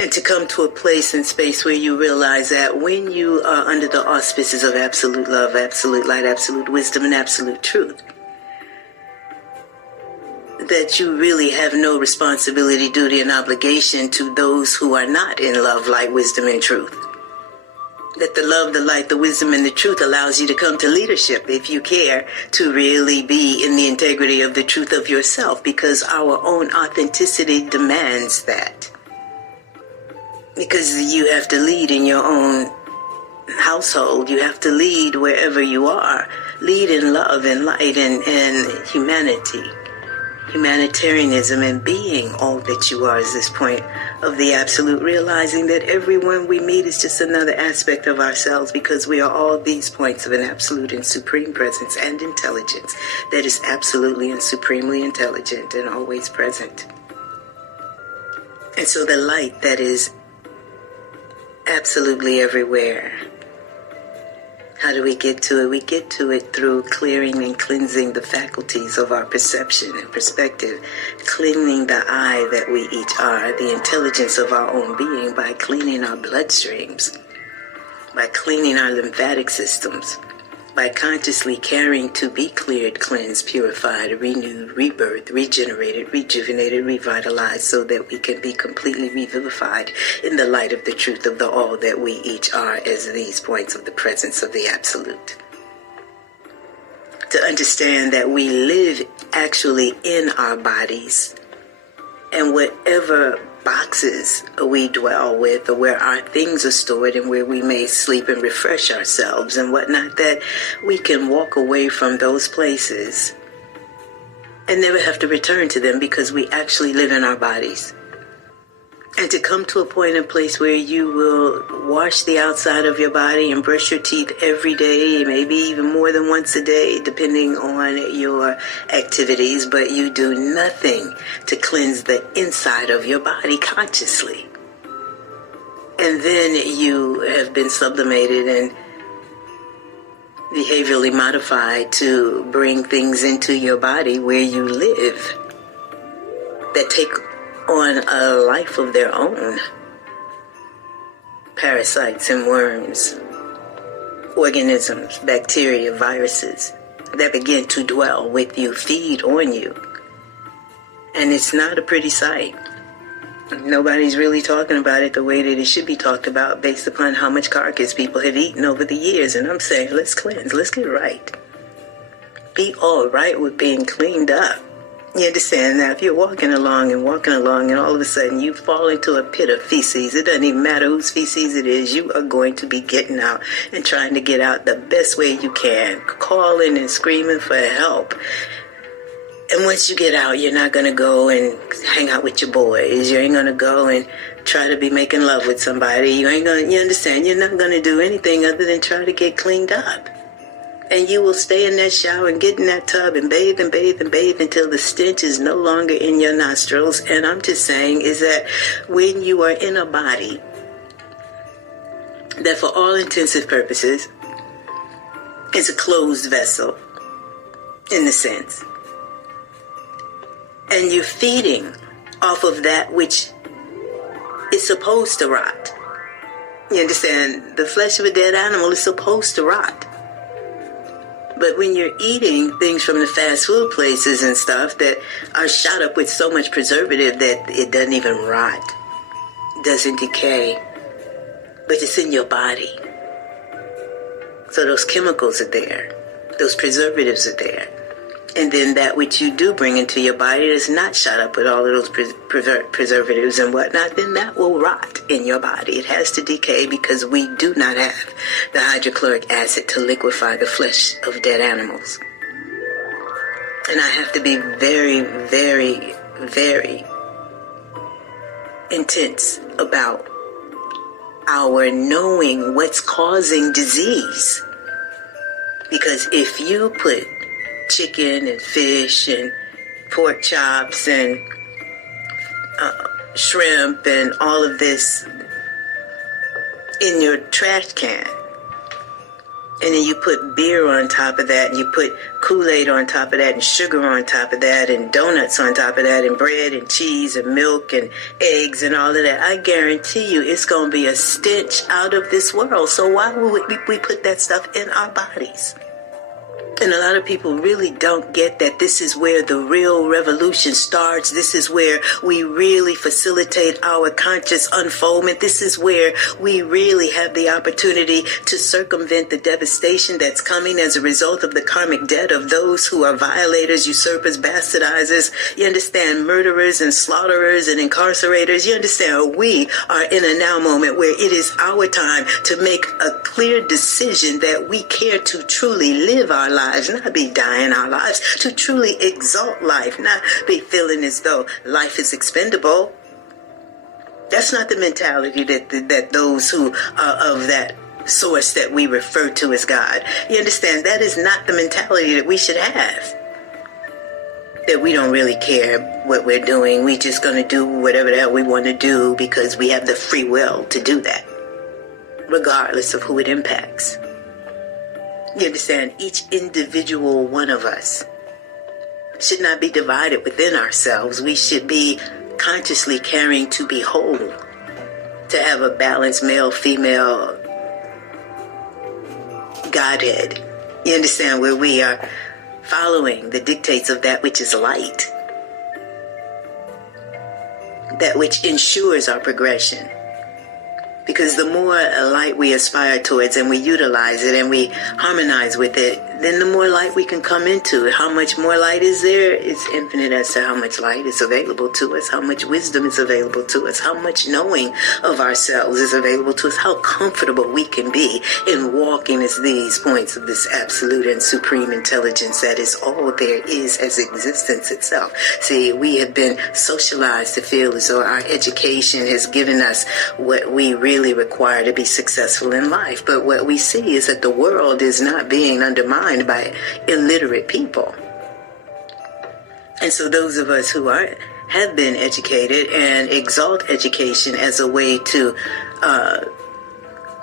And to come to a place and space where you realize that when you are under the auspices of absolute love, absolute light, absolute wisdom, and absolute truth, that you really have no responsibility, duty, and obligation to those who are not in love, light, wisdom, and truth. That the love, the light, the wisdom, and the truth allows you to come to leadership if you care to really be in the integrity of the truth of yourself, because our own authenticity demands that. Because you have to lead in your own household. You have to lead wherever you are. Lead in love and light and humanity. Humanitarianism and being all that you are is this point of the absolute, realizing that everyone we meet is just another aspect of ourselves, because we are all these points of an absolute and supreme presence and intelligence that is absolutely and supremely intelligent and always present. And so the light that is absolutely everywhere. How do we get to it? We get to it through clearing and cleansing the faculties of our perception and perspective, cleaning the I that we each are, the intelligence of our own being, by cleaning our bloodstreams, by cleaning our lymphatic systems, by consciously caring to be cleared, cleansed, purified, renewed, rebirthed, regenerated, rejuvenated, revitalized, so that we can be completely revivified in the light of the truth of the all that we each are as these points of the presence of the absolute. To understand that we live actually in our bodies, and whatever boxes we dwell with, or where our things are stored and where we may sleep and refresh ourselves and whatnot, that we can walk away from those places and never have to return to them, because we actually live in our bodies. And to come to a point and place where you will wash the outside of your body and brush your teeth every day, maybe even more than once a day, depending on your activities, but you do nothing to cleanse the inside of your body consciously. And then you have been sublimated and behaviorally modified to bring things into your body where you live that take on a life of their own. Parasites and worms, organisms, bacteria, viruses that begin to dwell with you, feed on you. And it's not a pretty sight. Nobody's really talking about it the way that it should be talked about, based upon how much carcass people have eaten over the years. And I'm saying, let's cleanse, let's get right. Be all right with being cleaned up. You understand? Now, if you're walking along and all of a sudden you fall into a pit of feces, it doesn't even matter whose feces it is, you are going to be getting out and trying to get out the best way you can, calling and screaming for help. And once you get out, you're not going to go and hang out with your boys. You ain't going to go and try to be making love with somebody. You understand? You're not going to do anything other than try to get cleaned up. And you will stay in that shower and get in that tub and bathe and bathe and bathe until the stench is no longer in your nostrils. And I'm just saying is that when you are in a body that for all intensive purposes is a closed vessel, in the sense, and you're feeding off of that which is supposed to rot. You understand? The flesh of a dead animal is supposed to rot. But when you're eating things from the fast food places and stuff that are shot up with so much preservative that it doesn't even rot, doesn't decay, but it's in your body. So those chemicals are there. Those preservatives are there. And then that which you do bring into your body is not shot up with all of those preservatives and whatnot, then that will rot in your body. It has to decay, because we do not have the hydrochloric acid to liquefy the flesh of dead animals. And I have to be very, very, very intense about our knowing what's causing disease. Because if you put chicken and fish and pork chops and shrimp and all of this in your trash can, And then you put beer on top of that, and you put Kool-Aid on top of that, and sugar on top of that, and donuts on top of that, and bread and cheese and milk and eggs and all of that. I guarantee you it's going to be a stench out of this world. So why would we put that stuff in our bodies? And a lot of people really don't get that this is where the real revolution starts. This is where we really facilitate our conscious unfoldment. This is where we really have the opportunity to circumvent the devastation that's coming as a result of the karmic debt of those who are violators, usurpers, bastardizers. You understand? Murderers and slaughterers and incarcerators. You understand? We are in a now moment where it is our time to make a clear decision that we care to truly live our lives. Not be dying our lives, to truly exalt life, not be feeling as though life is expendable. That's not the mentality that those who are of that source that we refer to as God. You understand? That is not the mentality that we should have. That we don't really care what we're doing. We're just going to do whatever the hell we want to do because we have the free will to do that, regardless of who it impacts. You understand? Each individual one of us should not be divided within ourselves. We should be consciously caring to be whole, to have a balanced male-female Godhead. You understand? Where we are following the dictates of that which is light, that which ensures our progression. Because the more light we aspire towards and we utilize it and we harmonize with it, then the more light we can come into it. How much more light is there? It's infinite as to how much light is available to us, how much wisdom is available to us, how much knowing of ourselves is available to us, how comfortable we can be in walking as these points of this absolute and supreme intelligence that is all there is as existence itself. See, we have been socialized to feel as though our education has given us what we really require to be successful in life. But what we see is that the world is not being undermined by illiterate people. And so those of us who have been educated and exalt education as a way to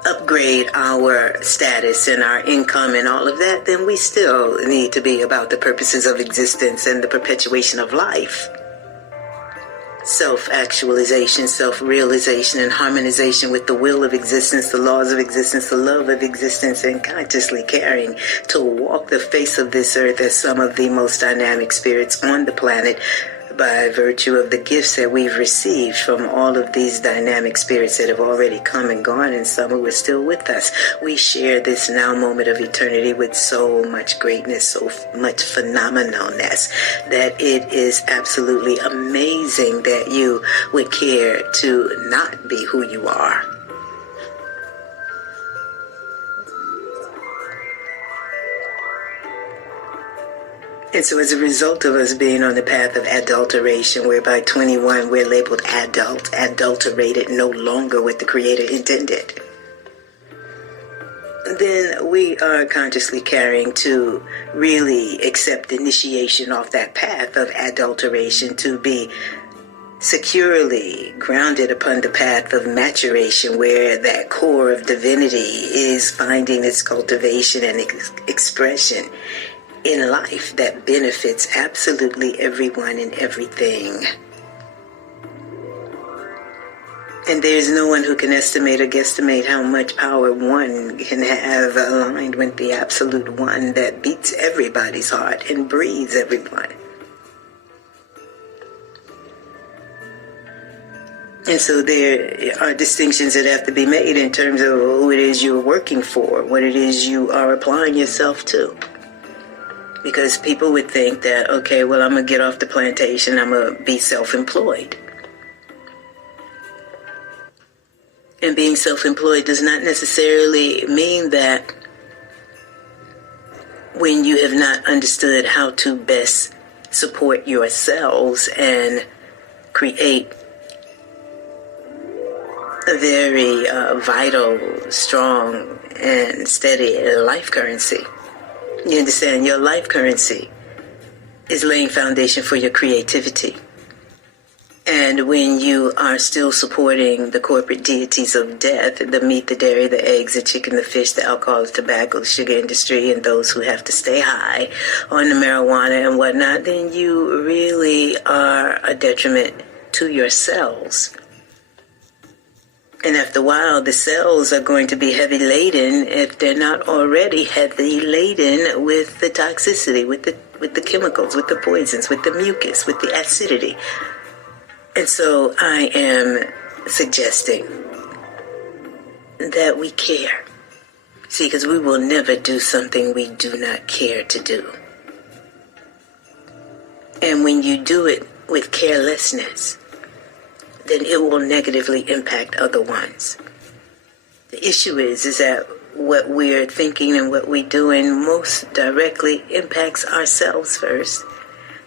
upgrade our status and our income and all of that, then we still need to be about the purposes of existence and the perpetuation of life. Self-actualization, self-realization, and harmonization with the will of existence, the laws of existence, the love of existence, and consciously caring to walk the face of this earth as some of the most dynamic spirits on the planet by virtue of the gifts that we've received from all of these dynamic spirits that have already come and gone, and some who are still with us. We share this now moment of eternity with so much greatness, so much phenomenalness, that it is absolutely amazing that you would care to not be who you are. And so as a result of us being on the path of adulteration, where by 21 we're labeled adulterated, no longer what the Creator intended, then we are consciously caring to really accept initiation off that path of adulteration, to be securely grounded upon the path of maturation, where that core of divinity is finding its cultivation and expression in life that benefits absolutely everyone and everything. And there's no one who can estimate or guesstimate how much power one can have aligned with the absolute one that beats everybody's heart and breathes everyone. And so there are distinctions that have to be made in terms of who it is you're working for, what it is you are applying yourself to. Because people would think that, okay, well, I'm going to get off the plantation, I'm going to be self-employed. And being self-employed does not necessarily mean that when you have not understood how to best support yourselves and create a very vital, strong, and steady life currency. You understand? Your life currency is laying foundation for your creativity. And when you are still supporting the corporate deities of death, the meat, the dairy, the eggs, the chicken, the fish, the alcohol, the tobacco, the sugar industry, and those who have to stay high on the marijuana and whatnot, then you really are a detriment to your cells. And after a while, the cells are going to be heavy laden if they're not already heavy laden with the toxicity, with the chemicals, with the poisons, with the mucus, with the acidity. And so I am suggesting that we care. See, because we will never do something we do not care to do. And when you do it with carelessness, then it will negatively impact other ones. The issue is that what we're thinking and what we're doing most directly impacts ourselves first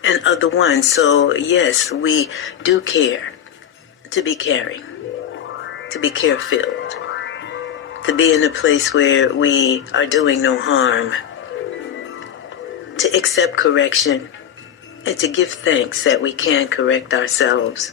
and other ones. So yes, we do care to be caring, to be care-filled, to be in a place where we are doing no harm, to accept correction, and to give thanks that we can correct ourselves.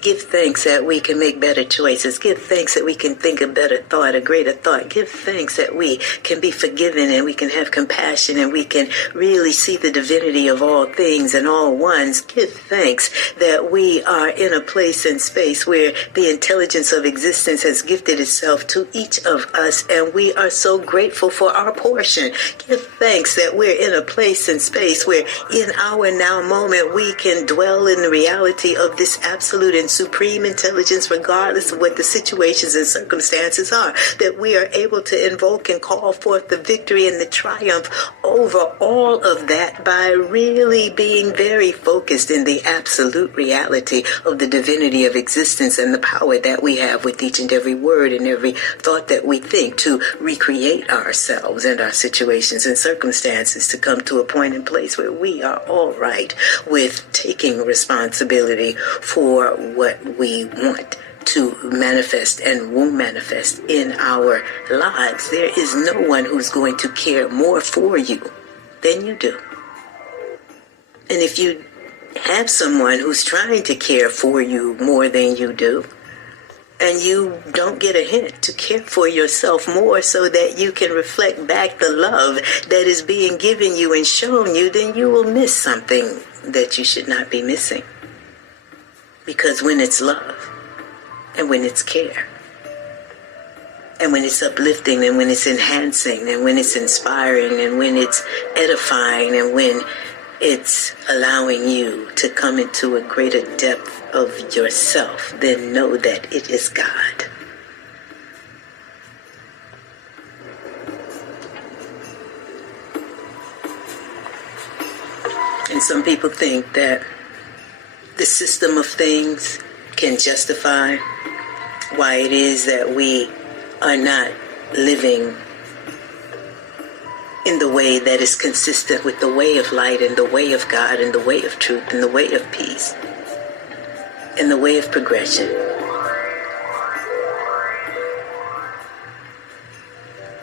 Give thanks that we can make better choices. Give thanks that we can think a better thought, a greater thought. Give thanks that we can be forgiven and we can have compassion and we can really see the divinity of all things and all ones. Give thanks that we are in a place and space where the intelligence of existence has gifted itself to each of us, and we are so grateful for our portion. Give thanks that we're in a place and space where in our now moment we can dwell in the reality of this absolute and supreme intelligence, regardless of what the situations and circumstances are, that we are able to invoke and call forth the victory and the triumph over all of that by really being very focused in the absolute reality of the divinity of existence and the power that we have with each and every word and every thought that we think to recreate ourselves and our situations and circumstances to come to a point and place where we are all right with taking responsibility for what we want to manifest and will manifest in our lives. There is no one who's going to care more for you than you do. And if you have someone who's trying to care for you more than you do, and you don't get a hint to care for yourself more so that you can reflect back the love that is being given you and shown you, then you will miss something that you should not be missing. Because when it's love, and when it's care, and when it's uplifting, and when it's enhancing, and when it's inspiring, and when it's edifying, and when it's allowing you to come into a greater depth of yourself, then know that it is God. And some people think that the system of things can justify why it is that we are not living in the way that is consistent with the way of light and the way of God and the way of truth and the way of peace and the way of progression.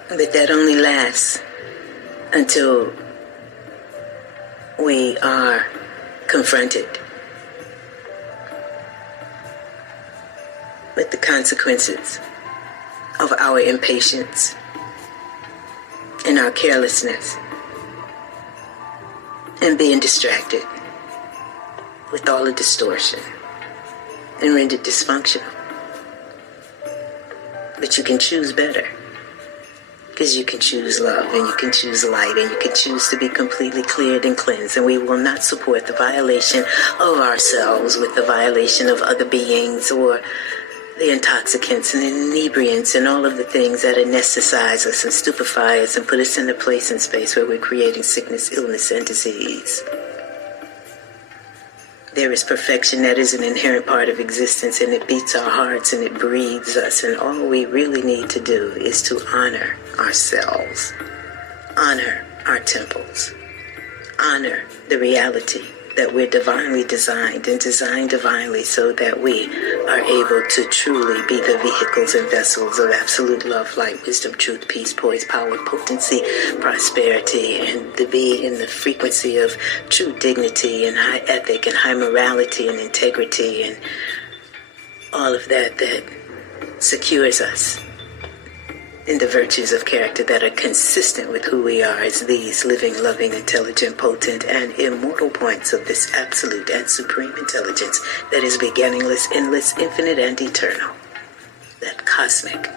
But that only lasts until we are confronted with the consequences of our impatience and our carelessness and being distracted with all the distortion and rendered dysfunctional. But you can choose better, because you can choose love and you can choose light and you can choose to be completely cleared and cleansed, and we will not support the violation of ourselves with the violation of other beings or the intoxicants and inebriants and all of the things that anesthetize us and stupefy us and put us in a place and space where we're creating sickness, illness, and disease. There is perfection that is an inherent part of existence, and it beats our hearts and it breathes us, and all we really need to do is to honor ourselves, honor our temples, honor the reality that we're divinely designed and designed divinely so that we are able to truly be the vehicles and vessels of absolute love, light, wisdom, truth, peace, poise, power, potency, prosperity, and to be in the frequency of true dignity and high ethic and high morality and integrity and all of that that secures us in the virtues of character that are consistent with who we are as these living, loving, intelligent, potent, and immortal points of this absolute and supreme intelligence that is beginningless, endless, infinite, and eternal. That cosmic